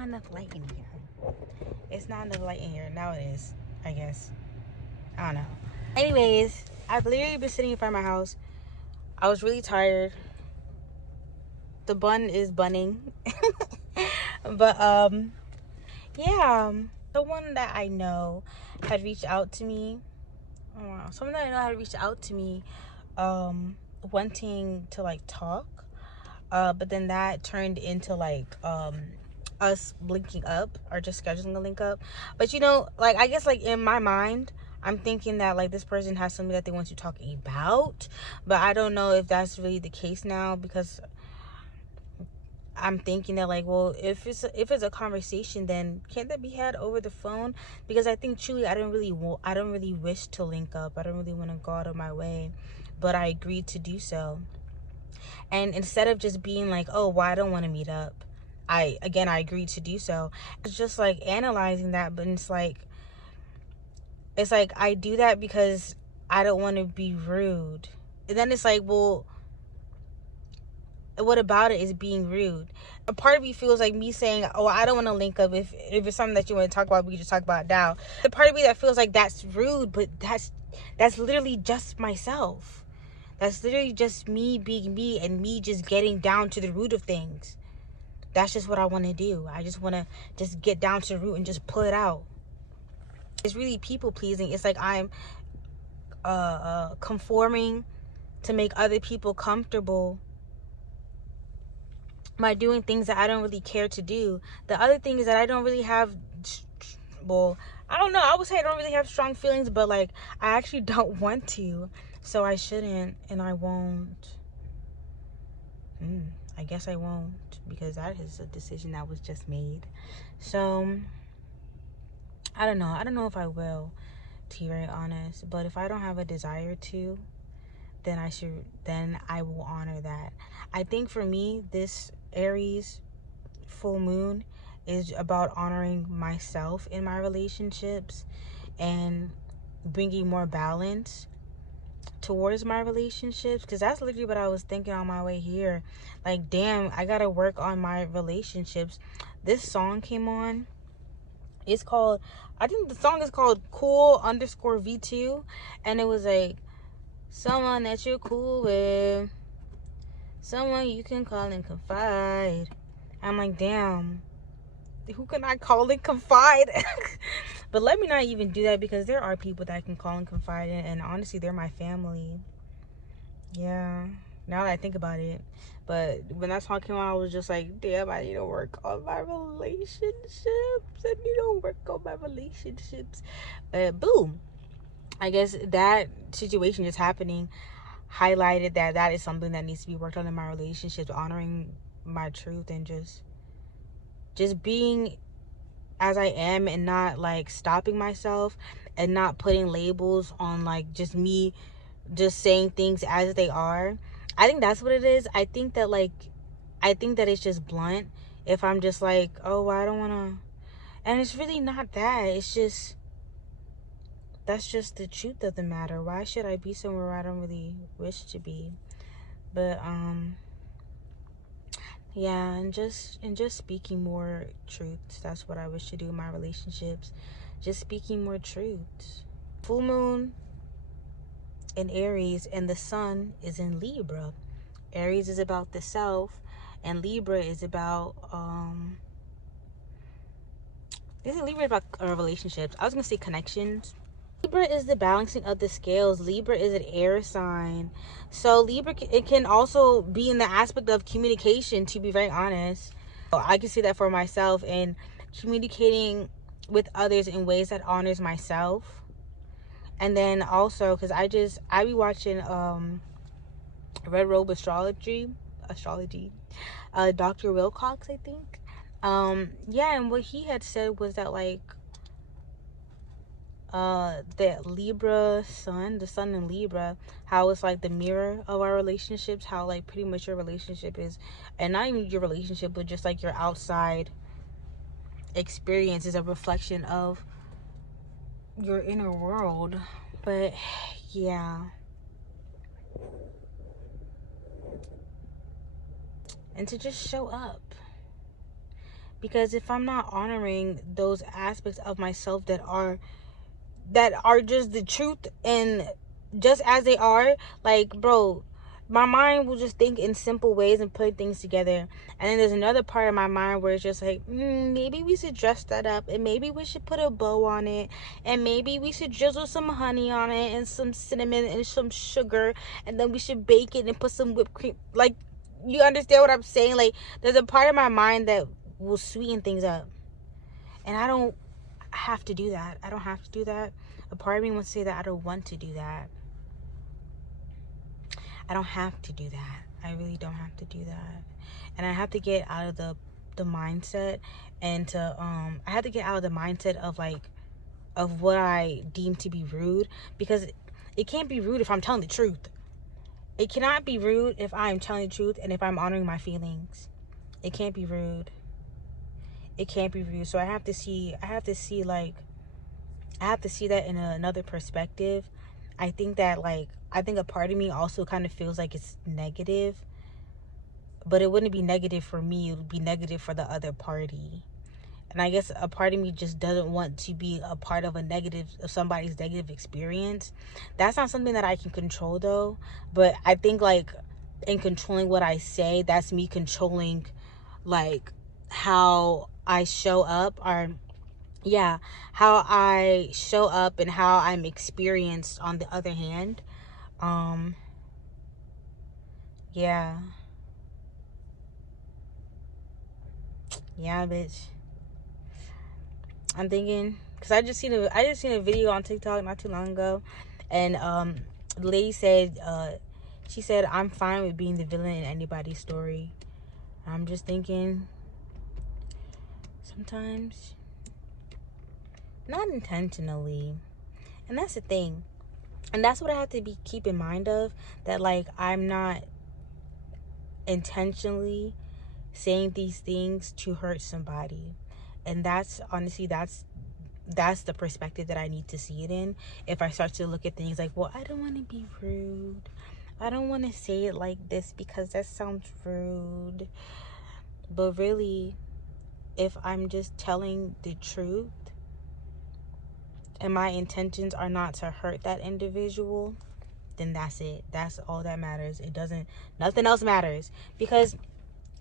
not enough light in here. It's not enough light in here. Now it is, I guess. I don't know. Anyways, I've literally been sitting in front of my house. I was really tired. The bun is bunning. But yeah, someone that I know had reached out to me. Oh, wow. Someone that I know had reached out to me wanting to like talk. But then that turned into like us linking up or just scheduling a link up. But you know, like I guess like in my mind, I'm thinking that like this person has something that they want to talk about, but I don't know if that's really the case now, because I'm thinking that like, well, if it's a conversation, then can't that be had over the phone? Because I think truly I don't really wish to link up. I don't really want to go out of my way, but I agreed to do so. And instead of just being like, oh, well, I don't want to meet up, I agreed to do so. It's just like analyzing that, but it's like I do that because I don't want to be rude. And then it's like, well, what about it is being rude? A part of me feels like me saying, oh, I don't want to link up. If it's something that you want to talk about, we can just talk about it now. The part of me that feels like that's rude, but that's literally just myself. That's literally just me being me and me just getting down to the root of things. That's just what I want to do. I just want to just get down to the root and just pull it out. It's really people pleasing. It's like I'm conforming to make other people comfortable by doing things that I don't really care to do. The other thing is that I don't really have, well, I don't know. I would say I don't really have strong feelings, but like I actually don't want to. So I shouldn't, and I won't. I guess I won't, because that is a decision that was just made. So I don't know. I don't know if I will, to be very honest. But if I don't have a desire to, then I will honor that. I think for me, this Aries full moon is about honoring myself in my relationships and bringing more balance towards my relationships, because that's literally what I was thinking on my way here. Like, damn, I gotta work on my relationships. This song came on. It's called, I think the song is called Cool _ V2, and it was like, someone that you're cool with, someone you can call and confide. I'm like, damn, who can I call and confide? But let me not even do that, because there are people that I can call and confide in, and honestly, they're my family. Yeah, now that I think about it. But when that song came on, I was just like, damn, I need to work on my relationships. I need to work on my relationships. But boom, I guess that situation just happening highlighted that is something that needs to be worked on in my relationships, honoring my truth and just being as I am, and not like stopping myself and not putting labels on like just me just saying things as they are. I think that's what it is. I think that it's just blunt if I'm just like, oh, I don't want to. And it's really not that. It's just, that's just the truth of the matter. Why should I be somewhere where I don't really wish to be? But yeah, and just speaking more truths. That's what I wish to do in my relationships. Just speaking more truths. Full moon in Aries, and the sun is in Libra. Aries is about the self, and Libra is about Libra is about relationships. I was gonna say connections. Libra is the balancing of the scales. Libra is an air sign, so Libra, it can also be in the aspect of communication, to be very honest. I can see that for myself, and communicating with others in ways that honors myself. And then also, because I be watching Red Robe astrology, Dr. Wilcox, I think. Yeah, and what he had said was that like that Libra sun, the sun in Libra, how it's like the mirror of our relationships, how like pretty much your relationship is, and not even your relationship, but just like your outside experience is a reflection of your inner world. But yeah, and to just show up, Because if I'm not honoring those aspects of myself that are just the truth and just as they are, like, bro, my mind will just think in simple ways and put things together. And then there's another part of my mind where it's just like, maybe we should dress that up, and maybe we should put a bow on it, and maybe we should drizzle some honey on it and some cinnamon and some sugar, and then we should bake it and put some whipped cream. Like, you understand what I'm saying? Like, there's a part of my mind that will sweeten things up, and I don't have to do that. I don't have to do that. A part of me wants to say that I don't want to do that. I don't have to do that. I really don't have to do that. And I have to get out of the mindset, and to I have to get out of the mindset of like of what I deem to be rude, because it can't be rude if I'm telling the truth. It cannot be rude if I'm telling the truth and if I'm honoring my feelings. It can't be rude. It can't be rude. So I have to see like I have to see that in another perspective. I think a part of me also kind of feels like it's negative, but it wouldn't be negative for me. It would be negative for the other party. And I guess a part of me just doesn't want to be a part of somebody's negative experience. That's not something that I can control though. But I think like in controlling what I say, that's me controlling like how I show up, or yeah, how I show up and how I'm experienced on the other hand. Um, yeah. Yeah, bitch. I'm thinking, because I just seen a video on TikTok not too long ago, and the lady said, she said, I'm fine with being the villain in anybody's story. I'm just thinking, sometimes, not intentionally. And that's the thing. And that's what I have to keep in mind of, that like I'm not intentionally saying these things to hurt somebody. And that's honestly, that's the perspective that I need to see it in. If I start to look at things like, well, I don't want to be rude, I don't want to say it like this because that sounds rude. But really, if I'm just telling the truth and my intentions are not to hurt that individual, then that's it. That's all that matters. Nothing else matters. Because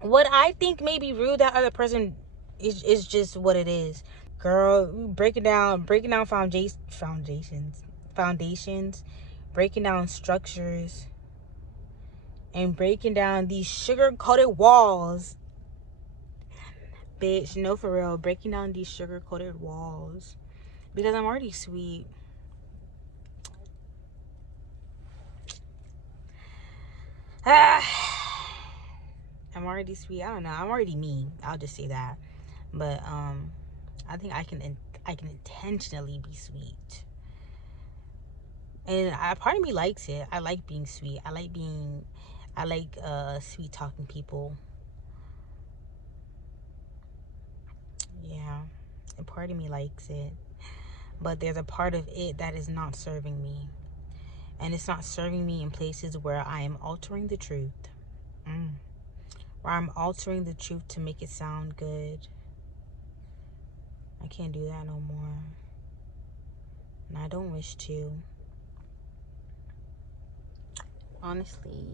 what I think may be rude, that other person is just what it is. Girl, breaking down foundations, breaking down structures, and breaking down these sugar-coated walls. Bitch, no, for real, breaking down these sugar-coated walls. Because I'm already sweet. I'm already sweet. I don't know. I'm already me. I'll just say that. But I think I can intentionally be sweet. And part of me likes it. I like being sweet. I like sweet talking people. Yeah. And part of me likes it. But there's a part of it that is not serving me. And it's not serving me in places where I am altering the truth. Where I'm altering the truth to make it sound good. I can't do that no more. And I don't wish to. Honestly.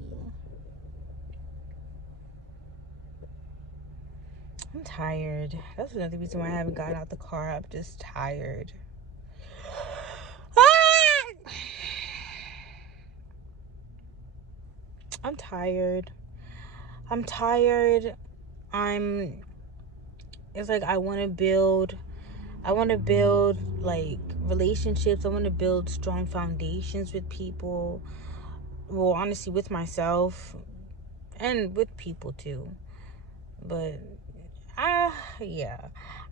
I'm tired. That's another reason why I haven't gotten out the car. I'm just tired. I'm tired. It's like I want to build like relationships. I want to build strong foundations with people. Well, honestly, with myself and with people too. But yeah.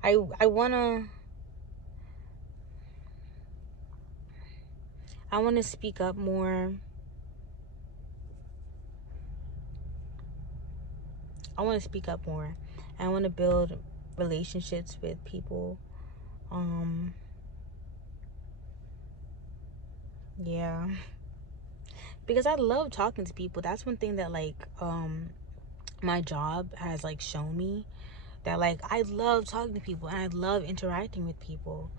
I want to speak up more. I want to speak up more. I want to build relationships with people. Yeah. Because I love talking to people. That's one thing that like my job has like shown me. that like I love talking to people and I love interacting with people.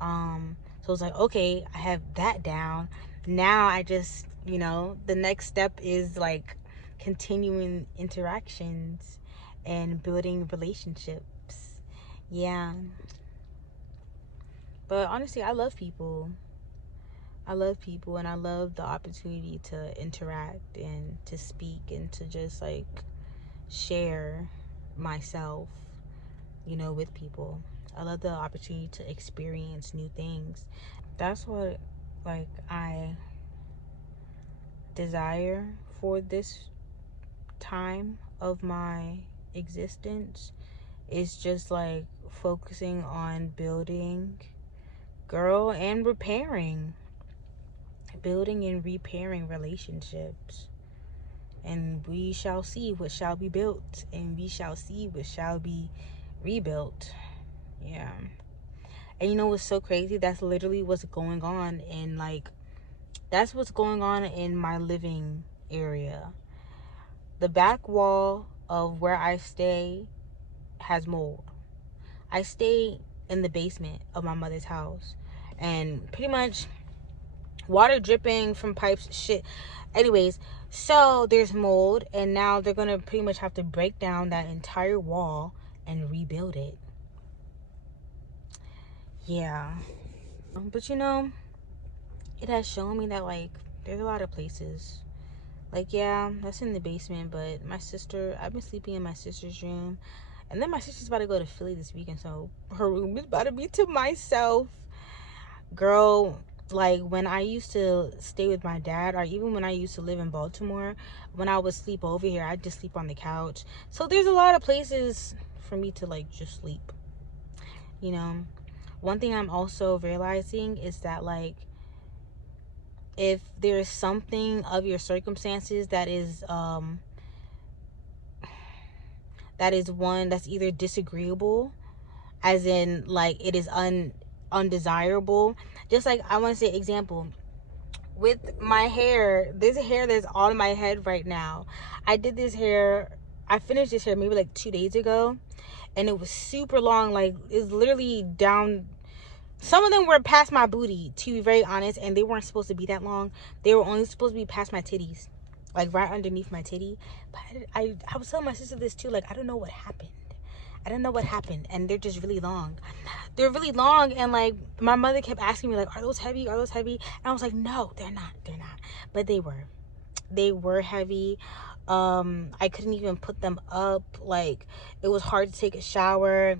So it's like, okay, I have that down. Now I just, the next step is like continuing interactions and building relationships. Yeah. But honestly, I love people. I love people and I love the opportunity to interact and to speak and to just like share myself, with people. I love the opportunity to experience new things. That's what like I desire for this time of my existence, is just like focusing on building, girl, and building and repairing relationships. And we shall see what shall be built, and we shall see what shall be rebuilt. Yeah. And you know what's so crazy? That's literally what's going on in like, that's what's going on in my living area. The back wall of where I stay has mold. I stay in the basement of my mother's house, and pretty much water dripping from pipes, shit. Anyways, so there's mold, and now they're gonna pretty much have to break down that entire wall and rebuild it. Yeah. But it has shown me that like there's a lot of places. Like, yeah, that's in the basement, but I've been sleeping in my sister's room. And then my sister's about to go to Philly this weekend, so her room is about to be to myself. Girl, like when I used to stay with my dad, or even when I used to live in Baltimore, when I would sleep over here, I'd just sleep on the couch. So there's a lot of places for me to like just sleep. One thing I'm also realizing is that like, if there's something of your circumstances that is one that's either disagreeable, as in like it is undesirable. Just like, I want to say example with my hair, this hair that's on my head right now. I finished this hair maybe like 2 days ago, and it was super long. Like, it's literally down. Some of them were past my booty, to be very honest, and they weren't supposed to be that long. They were only supposed to be past my titties, like right underneath my titty. But I was telling my sister this too. Like, I don't know what happened. And they're just really long. They're really long, and like my mother kept asking me like, "Are those heavy? Are those heavy?" And I was like, "No, they're not. They're not." But they were. They were heavy. I couldn't even put them up. Like, it was hard to take a shower.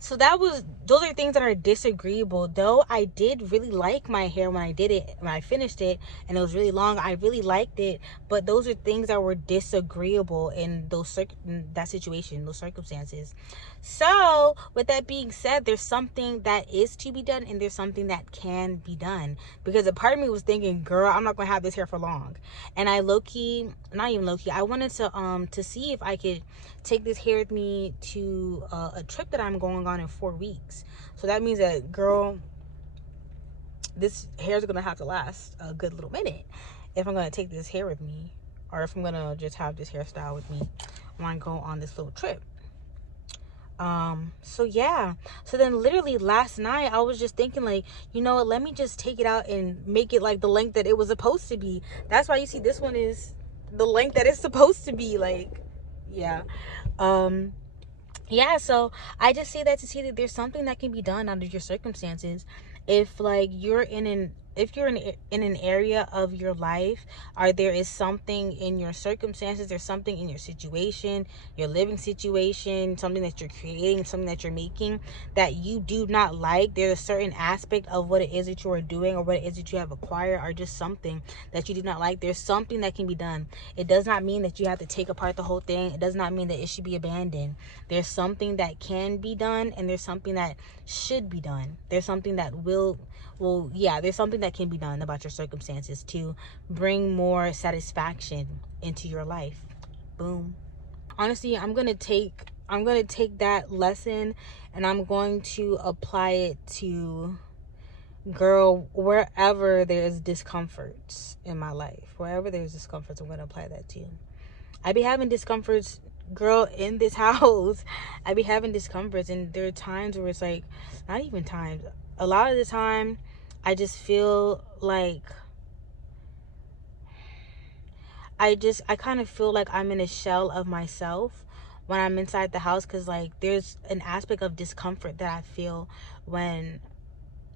So those are things that are disagreeable. Though I did really like my hair when I finished it, and it was really long. I really liked it, but those are things that were disagreeable in that situation, those circumstances. So with that being said, there's something that is to be done, and there's something that can be done. Because a part of me was thinking, girl, I'm not gonna have this hair for long. And I not even low-key, I wanted to see if I could take this hair with me to a trip that I'm going on in 4 weeks. So that means that, girl, this hair is gonna have to last a good little minute if I'm gonna take this hair with me, or if I'm gonna just have this hairstyle with me when I go on this little trip. So yeah. So then literally last night I was just thinking like, you know what, let me just take it out and make it like the length that it was supposed to be. That's why you see this one is the length that it's supposed to be. Like, yeah. Yeah, so I just say that to see that there's something that can be done under your circumstances. If like you're in an area of your life, or there is something in your circumstances, there's something in your situation, your living situation, something that you're creating, something that you're making that you do not like, there's a certain aspect of what it is that you are doing, or what it is that you have acquired, or just something that you do not like, there's something that can be done. It does not mean that you have to take apart the whole thing. It does not mean that it should be abandoned. There's something that can be done, and there's something that should be done. There's something that there's something that can be done about your circumstances to bring more satisfaction into your life. Boom. Honestly, I'm gonna take that lesson, and I'm going to apply it to, girl, wherever there's discomforts in my life. Wherever there's discomforts, I'm gonna apply that to. I be having discomforts girl, in this house, I be having discomforts, and there are times where it's like, not even times, a lot of the time, I just feel like, I kind of feel like I'm in a shell of myself when I'm inside the house, because like there's an aspect of discomfort that I feel when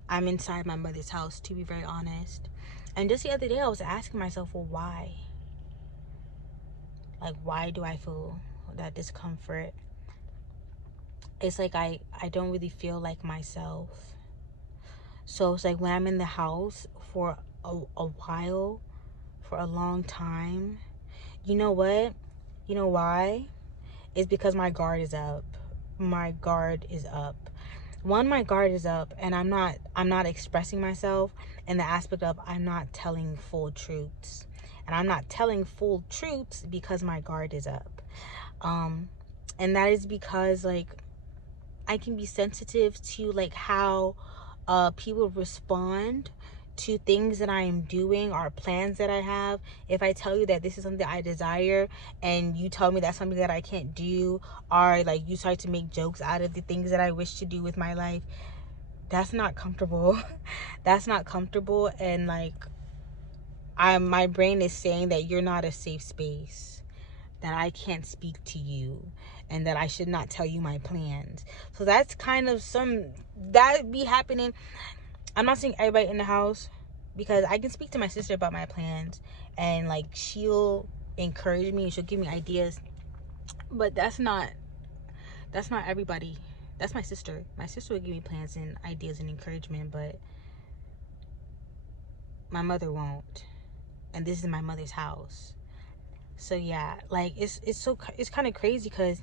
I'm inside my mother's house, to be very honest. And just the other day I was asking myself, well, why? Like, why do I feel that discomfort? It's like I don't really feel like myself. So it's like when I'm in the house for a while, for a long time, you know what? You know why? It's because my guard is up. My guard is up. One, my guard is up, and I'm not expressing myself in the aspect of I'm not telling full truths. And I'm not telling full truths because my guard is up. And that is because like I can be sensitive to like how people respond to things that I am doing or plans that I have. If I tell you that this is something that I desire and you tell me that's something that I can't do, or like you start to make jokes out of the things that I wish to do with my life, that's not comfortable. That's not comfortable. And like my brain is saying that you're not a safe space, that I can't speak to you, and that I should not tell you my plans. So that's kind of that be happening. I'm not saying everybody in the house, because I can speak to my sister about my plans, and like she'll encourage me and she'll give me ideas, but that's not everybody. That's my sister. My sister will give me plans and ideas and encouragement, but my mother won't. And this is my mother's house. So yeah, like it's kind of crazy, because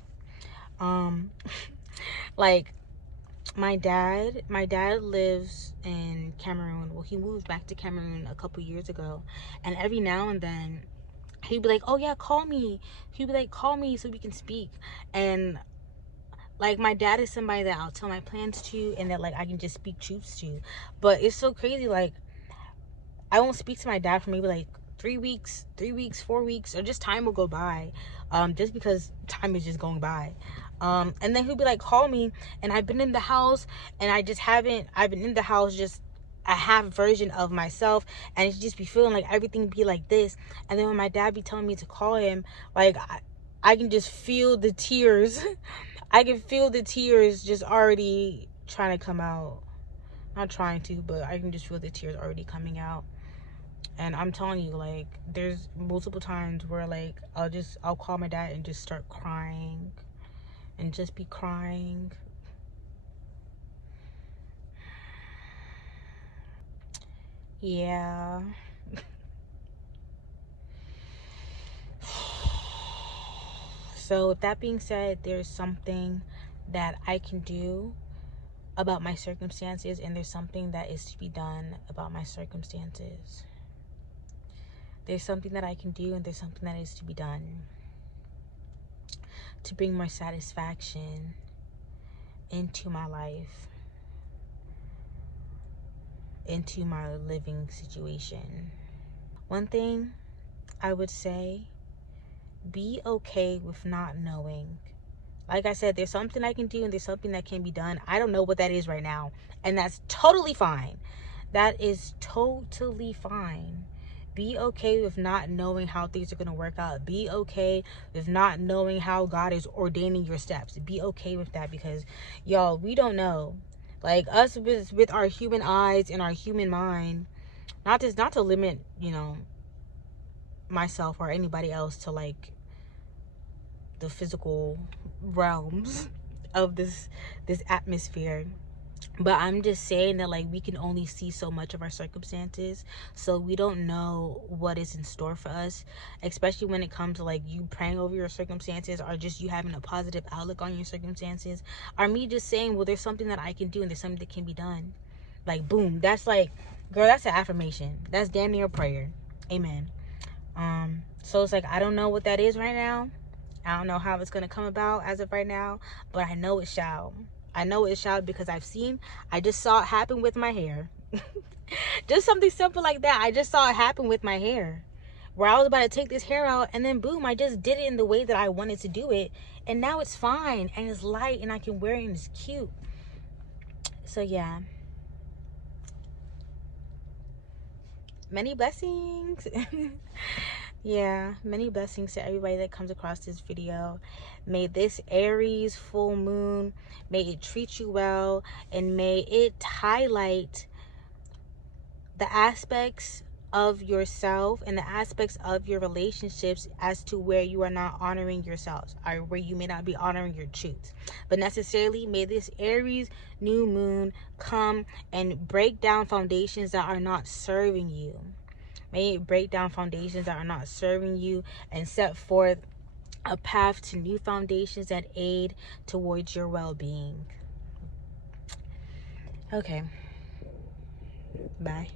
like my dad lives in Cameroon. Well, he moved back to Cameroon a couple years ago, and every now and then he'd be like, oh yeah, call me. He'd be like, call me so we can speak. And like my dad is somebody that I'll tell my plans to, and that like I can just speak truths to. But it's so crazy, like I won't speak to my dad for maybe like 3 weeks, 4 weeks, or just time will go by, just because time is just going by. And then he'll be like, call me, and I've been in the house, and I've been in the house just a half version of myself, and it just be feeling like everything be like this. And then when my dad be telling me to call him, like I can just feel the tears. I can feel the tears just already trying to come out. Not trying to, but I can just feel the tears already coming out. And I'm telling you, like, there's multiple times where like I'll call my dad and just start crying and just be crying. Yeah. So with that being said, there's something that I can do about my circumstances, and there's something that is to be done about my circumstances. There's something that I can do, and there's something that is to be done to bring more satisfaction into my life, into my living situation. One thing I would say, be okay with not knowing. Like I said, there's something I can do and there's something that can be done. I don't know what that is right now, and that's totally fine. That is totally fine. Be okay with not knowing how things are going to work out. Be okay with not knowing how God is ordaining your steps. Be okay with that, because y'all, we don't know. Like us with our human eyes and our human mind, not to limit, myself or anybody else to like the physical realms of this atmosphere. But I'm just saying that like we can only see so much of our circumstances, so we don't know what is in store for us, especially when it comes to like you praying over your circumstances, or just you having a positive outlook on your circumstances, or me just saying, well, there's something that I can do and there's something that can be done. Like boom, that's like, girl, that's an affirmation. That's damn near a prayer. Amen. So it's like I don't know what that is right now. I don't know how it's going to come about as of right now, but I know it shall. I know it shall, because I just saw it happen with my hair. Just something simple like that. I just saw it happen with my hair. where I was about to take this hair out, and then boom, I just did it in the way that I wanted to do it, and now it's fine and it's light and I can wear it and it's cute. So yeah, many blessings. Yeah, many blessings to everybody that comes across this video. May this Aries full moon, may it treat you well, and may it highlight the aspects of yourself and the aspects of your relationships as to where you are not honoring yourselves, or where you may not be honoring your truths. But necessarily, may this Aries new moon come and break down foundations that are not serving you. May it break down foundations that are not serving you and set forth a path to new foundations that aid towards your well-being. Okay. Bye.